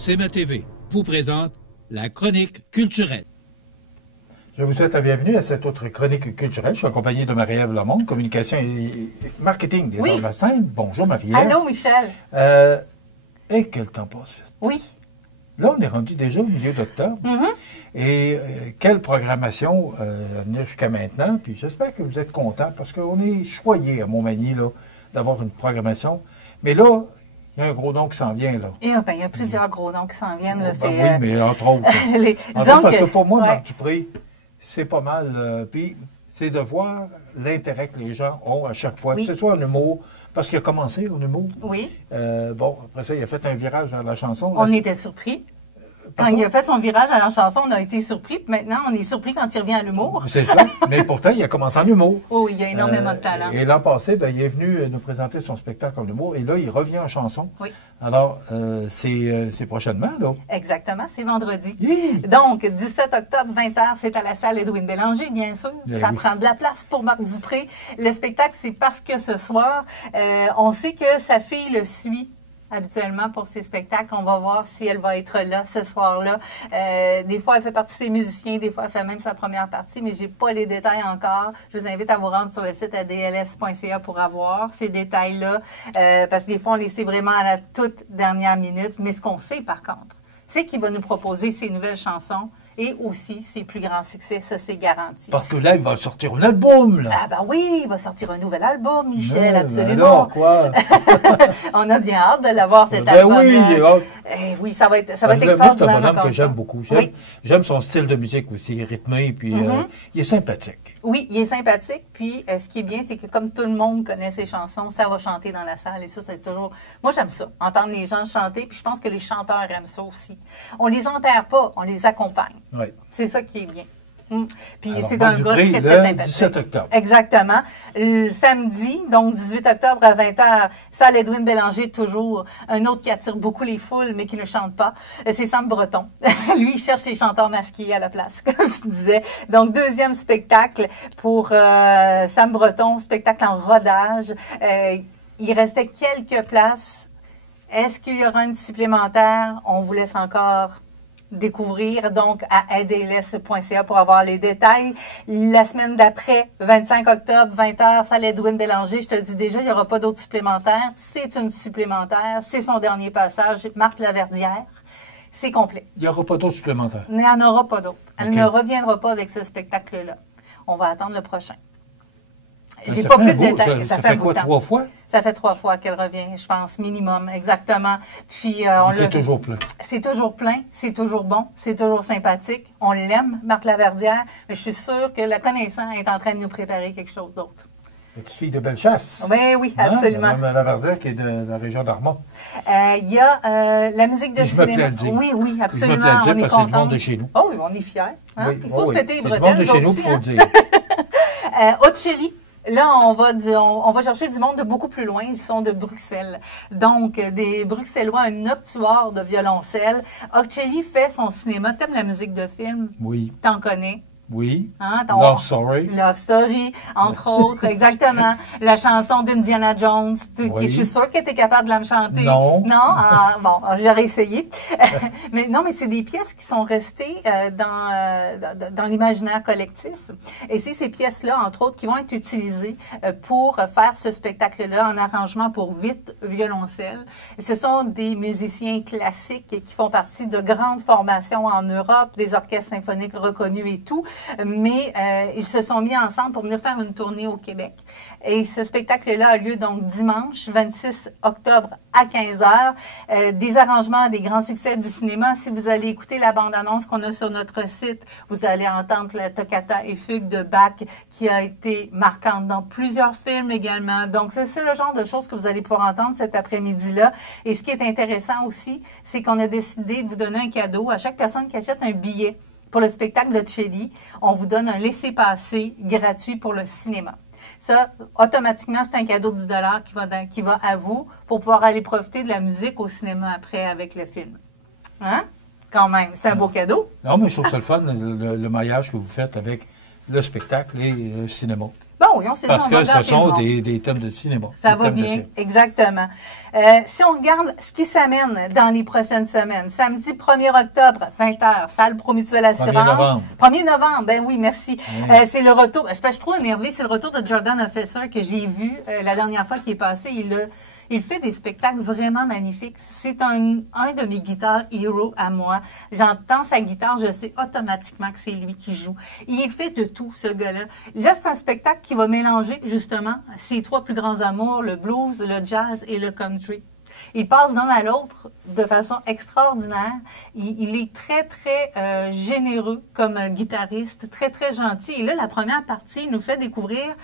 CMA-TV vous présente la chronique culturelle. Je vous souhaite la bienvenue à cette autre chronique culturelle. Je suis accompagné de Marie-Ève Lamonde, communication et marketing des Arts de la scène. Bonjour Marie-Ève. Allô Michel. Et quel temps passe vite. Oui. Là, on est rendu déjà au milieu d'octobre. Et quelle programmation à venir jusqu'à maintenant. Puis j'espère que vous êtes contents parce qu'on est choyés à Montmagny d'avoir une programmation. Mais là, il y a un gros nom qui s'en vient, là. Et il y a plusieurs gros noms qui s'en viennent. Là, oui, mais entre autres. Parce que pour moi, Marc Dupré, c'est pas mal. Puis c'est de voir l'intérêt que les gens ont à chaque fois, que ce soit en humour, parce qu'il a commencé en humour. Oui. Bon, après ça, il a fait un virage vers la chanson. On était surpris. Quand il a fait son virage à la chanson, on a été surpris. Puis maintenant, on est surpris quand il revient à l'humour. C'est ça. Mais pourtant, il a commencé en humour. Oh, il a énormément de talent. Et l'an passé, il est venu nous présenter son spectacle en humour. Et là, il revient en chanson. Oui. Alors, c'est prochainement, là. Exactement, c'est vendredi. Yeah. Donc, 17 octobre, 20h, c'est à la salle Edwin Bélanger, bien sûr. Ça prend de la place pour Marc Dupré. Le spectacle, c'est parce que ce soir, on sait que sa fille le suit habituellement pour ses spectacles. On va voir si elle va être là ce soir-là. Des fois, elle fait partie de ses musiciens, des fois, elle fait même sa première partie, mais j'ai pas les détails encore. Je vous invite à vous rendre sur le site adls.ca pour avoir ces détails-là, parce que des fois, on les sait vraiment à la toute dernière minute. Mais ce qu'on sait, par contre, c'est qu'il va nous proposer ses nouvelles chansons et aussi ses plus grands succès, ça c'est garanti. Parce que là, il va sortir un album, là. Ah ben oui, il va sortir un nouvel album, Michel, absolument. Alors, quoi? On a bien hâte de l'avoir, cet album. Oui, j'ai hâte. Oui, ça va être extraordinaire. C'est un bonhomme que j'aime beaucoup. J'aime son style de musique aussi, rythmé, puis il est sympathique. Oui, il est sympathique, puis ce qui est bien, c'est que comme tout le monde connaît ses chansons, ça va chanter dans la salle, et ça, c'est toujours... Moi, j'aime ça, entendre les gens chanter, puis je pense que les chanteurs aiment ça aussi. On les enterre pas, on les accompagne. Oui. C'est ça qui est bien. Puis c'est un gars très, très sympathique. 17 octobre. Exactement. Le samedi, donc 18 octobre à 20h, salle Edwin Bélanger, toujours un autre qui attire beaucoup les foules, mais qui ne chante pas. C'est Sam Breton. Lui, il cherche les chanteurs masqués à la place, comme je disais. Donc, deuxième spectacle pour Sam Breton, spectacle en rodage. Il restait quelques places. Est-ce qu'il y aura une supplémentaire? On vous laisse encore découvrir, donc à adls.ca pour avoir les détails. La semaine d'après, 25 octobre, 20h, salle Edwin Bélanger, je te le dis déjà, il n'y aura pas d'autres supplémentaires. C'est une supplémentaire, c'est son dernier passage, Marthe Laverdière. C'est complet. Il n'y aura pas d'autres supplémentaires? Il n'y en aura pas d'autres. Elle ne reviendra pas avec ce spectacle-là. On va attendre le prochain. J'ai pas plus de détails. Ça fait quoi, 3 fois? Ça fait 3 fois qu'elle revient, je pense, minimum, exactement. Puis c'est toujours plein. C'est toujours plein, c'est toujours bon, c'est toujours sympathique. On l'aime, Marthe Laverdière, mais je suis sûre que la connaissance est en train de nous préparer quelque chose d'autre. C'est une fille de Bellechasse. Oui, absolument. Mme Laverdière qui est de la région d'Armand. Il y a la musique de cinéma. Je me plais à le dire. Oui, absolument. Je me plais à le dire on est parce que c'est du monde de chez nous. Oh oui, on est fiers. Hein? Oui, il faut se péter les bretelles. C'est du monde de chez nous qu'il faut le dire. Ocelli. Là, on va chercher du monde de beaucoup plus loin. Ils sont de Bruxelles. Donc, des Bruxellois, un noctuaire de violoncelle. Ocelli fait son cinéma. T'aimes la musique de film? Oui. T'en connais? Oui. Hein, Love Story. Love Story, entre autres, exactement. La chanson d'Indiana Jones. Je suis sûre que tu es capable de la me chanter. Non. Non? Bon, j'aurais essayé. Mais non, mais c'est des pièces qui sont restées dans l'imaginaire collectif. Et c'est ces pièces-là, entre autres, qui vont être utilisées pour faire ce spectacle-là en arrangement pour 8 violoncelles. Et ce sont des musiciens classiques qui font partie de grandes formations en Europe, des orchestres symphoniques reconnus et tout. Mais ils se sont mis ensemble pour venir faire une tournée au Québec. Et ce spectacle-là a lieu donc dimanche 26 octobre à 15h. Des arrangements des grands succès du cinéma. Si vous allez écouter la bande-annonce qu'on a sur notre site, vous allez entendre la toccata et fugue de Bach qui a été marquante dans plusieurs films également. Donc, c'est le genre de choses que vous allez pouvoir entendre cet après-midi-là. Et ce qui est intéressant aussi, c'est qu'on a décidé de vous donner un cadeau à chaque personne qui achète un billet pour le spectacle de Ocelli. On vous donne un laissez-passer gratuit pour le cinéma. Ça, automatiquement, c'est un cadeau de 10 $ qui va à vous pour pouvoir aller profiter de la musique au cinéma après avec le film. Hein? Quand même, c'est un beau cadeau. Non, mais je trouve ça le fun, le maillage que vous faites avec le spectacle et le cinéma. Bon, oui, on s'est dit, Parce on va que ce regarder sont le monde. des thèmes de cinéma. Ça des va thèmes de bien, film. exactement. Si on regarde ce qui s'amène dans les prochaines semaines, samedi 1er octobre, 20h, salle Promutuelle Assurance. 1er novembre. 1er novembre, ben oui, merci. Oui. C'est le retour, je suis trop énervée, c'est le retour de Jordan Officer que j'ai vu la dernière fois qui est passé. Il fait des spectacles vraiment magnifiques. C'est un de mes guitares héros à moi. J'entends sa guitare, je sais automatiquement que c'est lui qui joue. Il fait de tout, ce gars-là. Là, c'est un spectacle qui va mélanger, justement, ses trois plus grands amours, le blues, le jazz et le country. Il passe d'un à l'autre de façon extraordinaire. Il est très, très généreux comme guitariste, très, très gentil. Et là, la première partie, il nous fait découvrir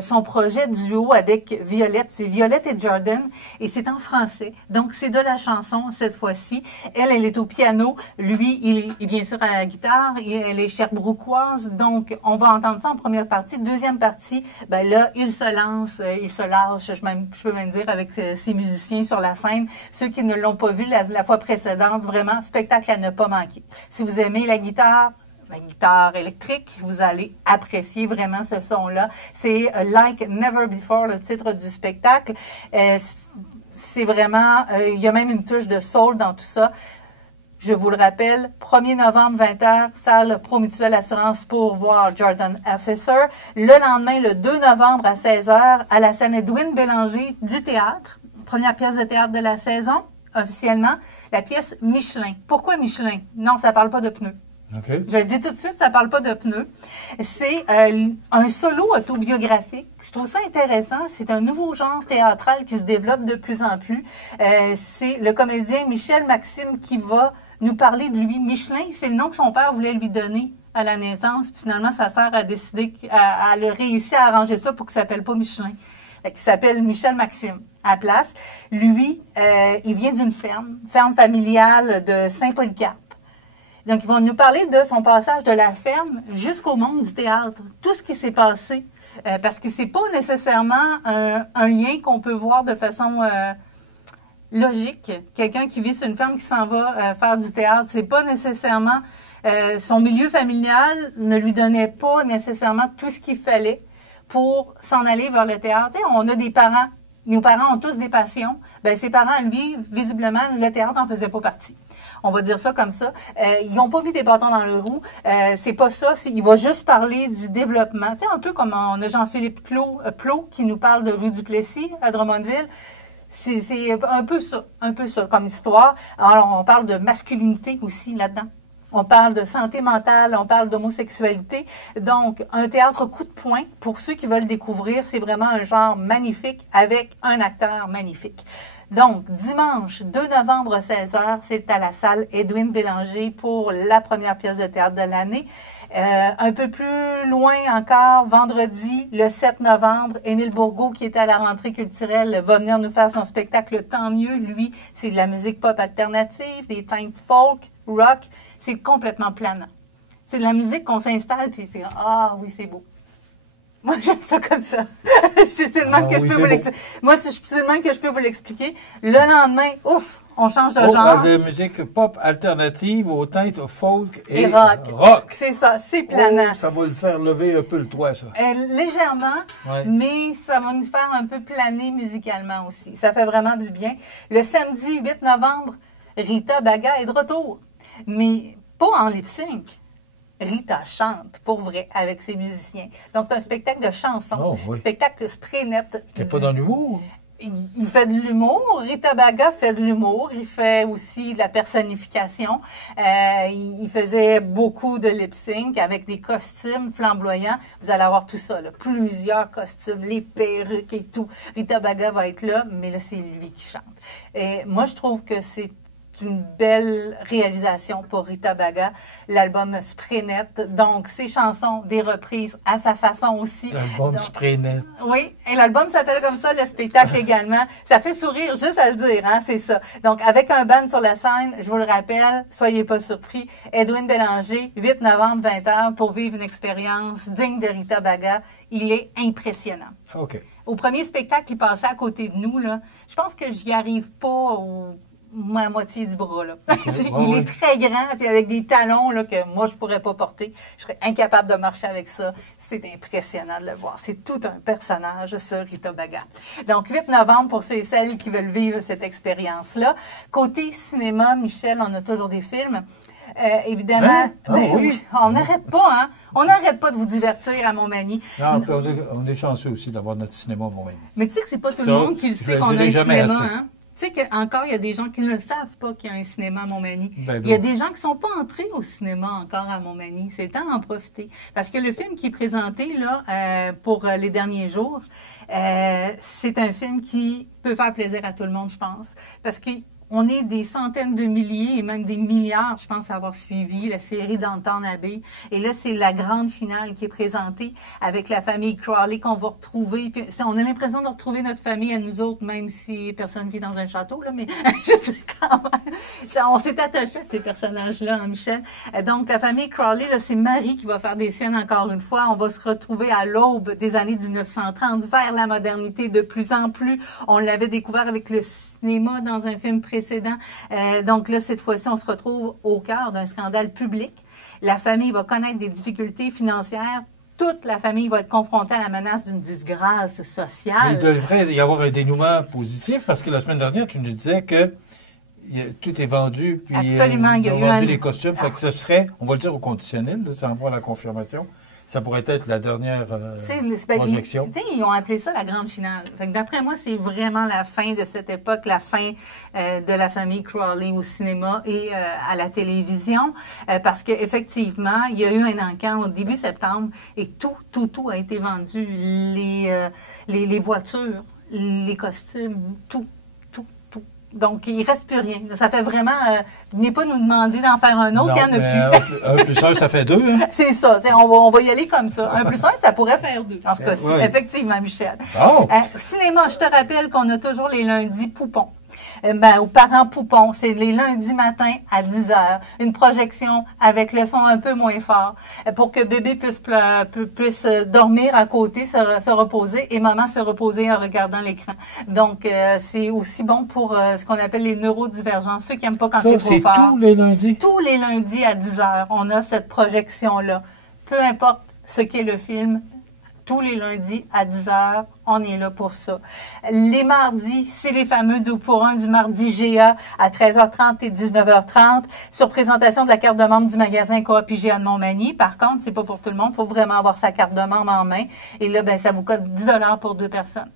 son projet duo avec Violette. C'est Violette et Jordan, et c'est en français. Donc, c'est de la chanson cette fois-ci. Elle est au piano. Lui, il est bien sûr à la guitare, et elle est sherbrookoise. Donc, on va entendre ça en première partie. Deuxième partie, ben là, il se lance, il se lâche, je peux même dire, avec ses musiciens sur la scène. Ceux qui ne l'ont pas vu la fois précédente, vraiment, spectacle à ne pas manquer. Si vous aimez la guitare électrique, vous allez apprécier vraiment ce son-là. C'est Like Never Before, le titre du spectacle. C'est vraiment, il y a même une touche de soul dans tout ça. Je vous le rappelle, 1er novembre, 20h, salle Promutuelle Assurance pour voir Jordan Officer. Le lendemain, le 2 novembre à 16h, à la scène Edwin Bélanger du théâtre. Première pièce de théâtre de la saison, officiellement, la pièce Michelin. Pourquoi Michelin? Non, ça ne parle pas de pneus. Okay. Je le dis tout de suite, ça ne parle pas de pneus. C'est un solo autobiographique. Je trouve ça intéressant. C'est un nouveau genre théâtral qui se développe de plus en plus. C'est le comédien Michel Maxime qui va nous parler de lui. Michelin, c'est le nom que son père voulait lui donner à la naissance. Puis finalement, sa sœur a décidé, elle a réussi à arranger ça pour qu'il ne s'appelle pas Michelin. Qui s'appelle Michel Maxime à la place. Lui, il vient d'une ferme familiale de Saint-Polycarpe. Donc, ils vont nous parler de son passage de la ferme jusqu'au monde du théâtre. Tout ce qui s'est passé. Parce que c'est pas nécessairement un lien qu'on peut voir de façon logique. Quelqu'un qui vit sur une ferme qui s'en va faire du théâtre, c'est pas nécessairement... son milieu familial ne lui donnait pas nécessairement tout ce qu'il fallait pour s'en aller vers le théâtre. Tu sais, on a des parents, nos parents ont tous des passions. Ben, ses parents, lui, visiblement, le théâtre n'en faisait pas partie. On va dire ça comme ça. Ils n'ont pas mis des bâtons dans le roue. C'est pas ça. Il va juste parler du développement. Tu sais, un peu comme on a Jean-Philippe Plot qui nous parle de rue Duplessis à Drummondville. C'est un peu ça comme histoire. Alors, on parle de masculinité aussi là-dedans. On parle de santé mentale, on parle d'homosexualité. Donc, un théâtre coup de poing, pour ceux qui veulent découvrir, c'est vraiment un genre magnifique avec un acteur magnifique. Donc, dimanche 2 novembre 16h, c'est à la salle Edwin Bélanger pour la première pièce de théâtre de l'année. Un peu plus loin encore, vendredi, le 7 novembre, Émile Bourgault, qui était à la rentrée culturelle, va venir nous faire son spectacle Tant mieux. Lui, c'est de la musique pop alternative, des teintes folk, rock. C'est complètement planant. C'est de la musique qu'on s'installe, puis c'est « Ah oui, c'est beau ». Moi, j'aime ça comme ça. C'est tellement que je peux vous l'expliquer. Moi, c'est tellement que je peux vous l'expliquer. Le lendemain, ouf, on change de genre. De musique pop alternative aux teintes folk et rock. C'est ça, c'est planant. Oh, ça va le faire lever un peu le toit, ça. Légèrement, ouais. Mais ça va nous faire un peu planer musicalement aussi. Ça fait vraiment du bien. Le samedi 8 novembre, Rita Baga est de retour. Mais pas en lip-sync. Rita chante, pour vrai, avec ses musiciens. Donc, c'est un spectacle de chansons. Oh, oui. Spectacle spray net. T'es pas dans l'humour? Il fait de l'humour. Rita Baga fait de l'humour. Il fait aussi de la personnification. Il faisait beaucoup de lip-sync avec des costumes flamboyants. Vous allez avoir tout ça, là. Plusieurs costumes, les perruques et tout. Rita Baga va être là, mais là, c'est lui qui chante. Et moi, je trouve que c'est une belle réalisation pour Rita Baga, l'album Spray Net. Donc, ses chansons, des reprises à sa façon aussi. L'album Spray Net. Oui, et l'album s'appelle comme ça, le spectacle également. Ça fait sourire juste à le dire, hein, c'est ça. Donc, avec un band sur la scène, je vous le rappelle, soyez pas surpris, Edwin Bélanger, 8 novembre, 20h, pour vivre une expérience digne de Rita Baga. Il est impressionnant. OK. Au premier spectacle qui passait à côté de nous, là, je pense que j'y arrive pas à moitié du bras. Là. Okay. Il est très grand, puis avec des talons là, que moi, je ne pourrais pas porter. Je serais incapable de marcher avec ça. C'est impressionnant de le voir. C'est tout un personnage, ça, Rita Baga. Donc, 8 novembre, pour ceux et celles qui veulent vivre cette expérience-là. Côté cinéma, Michel, on a toujours des films. Évidemment, hein? Oui. On n'arrête pas, hein? On n'arrête pas de vous divertir à Montmagny. Non, on est chanceux aussi d'avoir notre cinéma à Montmagny. Mais tu sais que c'est pas tout le monde qui le sait qu'on a un cinéma, hein? Tu sais qu'encore, il y a des gens qui ne le savent pas qu'il y a un cinéma à Montmagny. Il y a des gens qui ne sont pas entrés au cinéma encore à Montmagny. C'est le temps d'en profiter. Parce que le film qui est présenté là pour les derniers jours, c'est un film qui peut faire plaisir à tout le monde, je pense. Parce qu'on est des centaines de milliers et même des milliards, je pense, à avoir suivi la série Downton Abbey. Et là, c'est la grande finale qui est présentée avec la famille Crawley qu'on va retrouver. Puis, on a l'impression de retrouver notre famille à nous autres, même si personne vit dans un château, là, mais quand même, on s'est attaché à ces personnages-là, hein, Michel. Donc, la famille Crawley, là, c'est Marie qui va faire des scènes encore une fois. On va se retrouver à l'aube des années 1930, vers la modernité de plus en plus. On l'avait découvert avec le cinéma dans un film précédent. Donc là, cette fois-ci, on se retrouve au cœur d'un scandale public. La famille va connaître des difficultés financières. Toute la famille va être confrontée à la menace d'une disgrâce sociale. Mais il devrait y avoir un dénouement positif parce que la semaine dernière, tu nous disais que tout est vendu. Puis, absolument. Ils ont vendu les costumes. Fait que ce serait, on va le dire au conditionnel, là, sans avoir la confirmation. Ça pourrait être la dernière projection. Ils ont appelé ça la grande finale. Fait que d'après moi, c'est vraiment la fin de cette époque, la fin de la famille Crawley au cinéma et à la télévision. Parce qu'effectivement, il y a eu un encan au début septembre et tout a été vendu. Les voitures, les costumes, tout. Donc, il ne reste plus rien. Ça fait vraiment... venez pas nous demander d'en faire un autre, il n'y en a plus. 1 plus 1, ça fait 2. Hein? C'est ça. On va y aller comme ça. 1 plus 1, ça pourrait faire 2, en ce cas-ci. Oui. Effectivement, Michel. Oh. Cinéma, je te rappelle qu'on a toujours les lundis poupons. Aux parents poupons, c'est les lundis matins à 10h. Une projection avec le son un peu moins fort pour que bébé puisse dormir à côté, se reposer et maman se reposer en regardant l'écran. Donc, c'est aussi bon pour ce qu'on appelle les neurodivergences, ceux qui n'aiment pas quand c'est trop fort. Tous les lundis? Tous les lundis à 10h, on a cette projection-là. Peu importe ce qu'est le film, tous les lundis à 10h, on est là pour ça. Les mardis, c'est les fameux 2 pour 1 du mardi GA à 13h30 et 19h30 sur présentation de la carte de membre du magasin Coop IGA de Montmagny. Par contre, c'est pas pour tout le monde. Il faut vraiment avoir sa carte de membre en main. Et là, ça vous coûte 10 $ pour 2 personnes.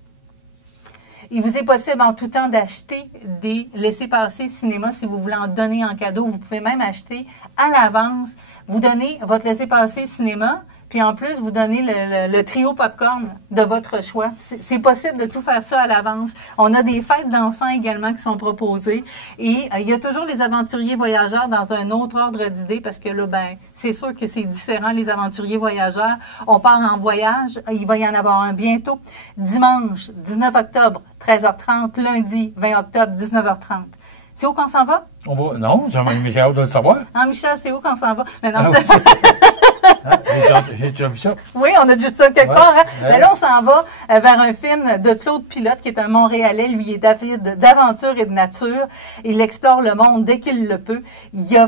Il vous est possible en tout temps d'acheter des laissez-passer cinéma si vous voulez en donner en cadeau. Vous pouvez même acheter à l'avance. Vous donnez votre laissez-passer cinéma. Puis en plus, vous donnez le trio popcorn de votre choix. C'est possible de tout faire ça à l'avance. On a des fêtes d'enfants également qui sont proposées. Et il y a toujours les aventuriers voyageurs dans un autre ordre d'idée parce que là, c'est sûr que c'est différent, les aventuriers voyageurs. On part en voyage. Il va y en avoir un bientôt. Dimanche, 19 octobre, 13h30. Lundi, 20 octobre, 19h30. C'est où qu'on s'en va? Non, j'ai hâte de le savoir. Ah, Michel, c'est où qu'on s'en va? J'ai déjà vu ça. Oui, on a déjà vu ça quelque part. Hein? Ouais. Mais là, on s'en va vers un film de Claude Pilote, qui est un Montréalais. Lui, il est avide d'aventure et de nature. Il explore le monde dès qu'il le peut. Il a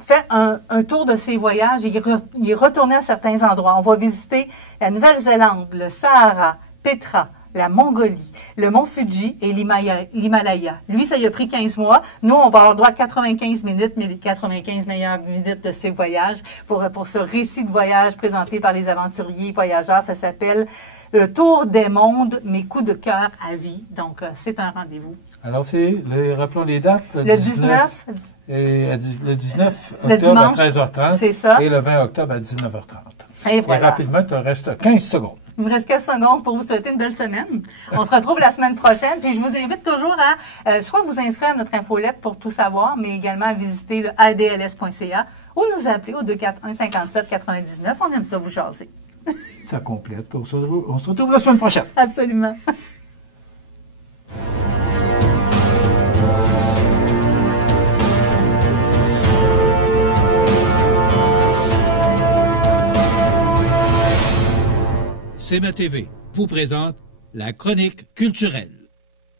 fait un tour de ses voyages et il est retourné à certains endroits. On va visiter la Nouvelle-Zélande, le Sahara, Petra, la Mongolie, le mont Fuji et l'Himalaya. Lui, ça lui a pris 15 mois. Nous, on va avoir droit à 95 minutes, mais les 95 meilleures minutes de ses voyages pour ce récit de voyage présenté par les aventuriers voyageurs. Ça s'appelle Le Tour des mondes, mes coups de cœur à vie. Donc, c'est un rendez-vous. Alors, rappelons les dates. Le 19 et le 19 octobre à 13h30. C'est ça. Et le 20 octobre à 19h30. Et voilà. Et rapidement, il te reste 15 secondes. Il me reste quelques secondes pour vous souhaiter une belle semaine. On se retrouve la semaine prochaine. Puis je vous invite toujours à soit vous inscrire à notre infolette pour tout savoir, mais également à visiter le adls.ca ou nous appeler au 241-57-99. On aime ça vous jaser. Ça complète. On se retrouve la semaine prochaine. Absolument. CMA TV vous présente la chronique culturelle.